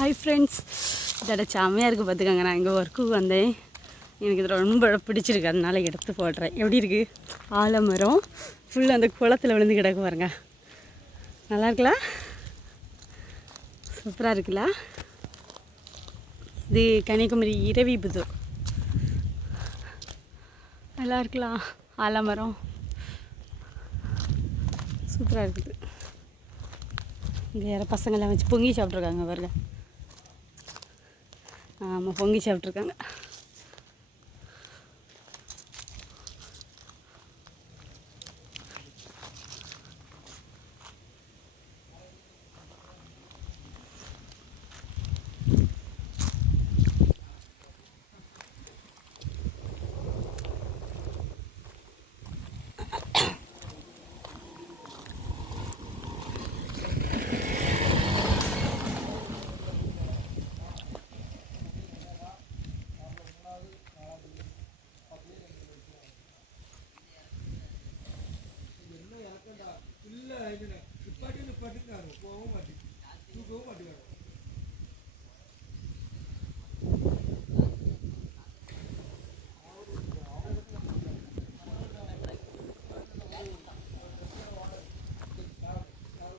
Hi friends இதோட செம்மையாக இருக்குது பார்த்துக்கோங்க. நான் இங்கே ஒர்க்குக்கு வந்தேன். எனக்கு இது ரொம்ப பிடிச்சிருக்கு. அதனால எடுத்து போடுறேன் எப்படி இருக்குது ஆலமரம். ஃபுல்லாக அந்த குளத்தில் விழுந்து கிடக்கு பாருங்க. நல்லா இருக்குல்ல? சூப்பராக இருக்குல்ல? இது கன்னியாகுமரி இரவிபுதூர் நல்லா இருக்கலாம் ஆலமரம். சூப்பராக இருக்குது. இங்கே யாரோ பசங்கள்லாம் வச்சு பொங்கி சாப்பிட்ருக்காங்க பாருங்கள் ஆமாம் பொங்கி சாப்பிட்ருக்காங்க ಹೇಳಿದ್ರೆ